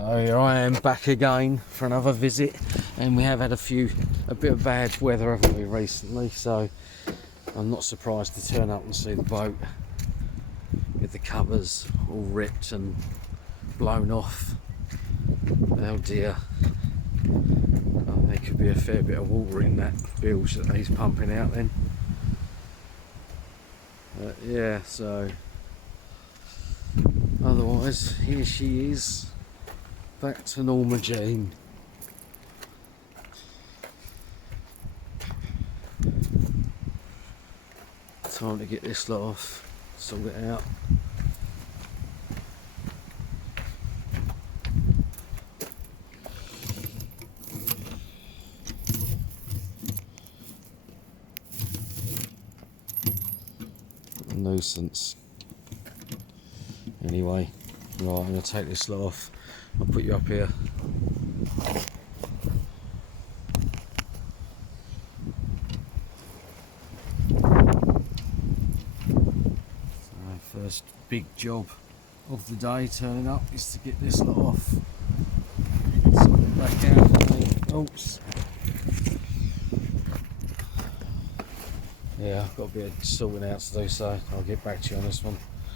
So here I am back again for another visit, and we have had a bit of bad weather, haven't we, recently, so I'm not surprised to turn up and see the boat with the covers all ripped and blown off. Oh dear. Oh, there could be a fair bit of water in that bilge that he's pumping out then. Yeah, so otherwise here she is, back to normal Jane. Time to get this lot off, sort it out. A nuisance. Anyway, right, I'm going to take this lot off. I'll put you up here. First big job of the day turning up is to get this lot off. Sort it back out. Oops. Yeah, I've got a bit of sorting out to do, so I'll get back to you on this one.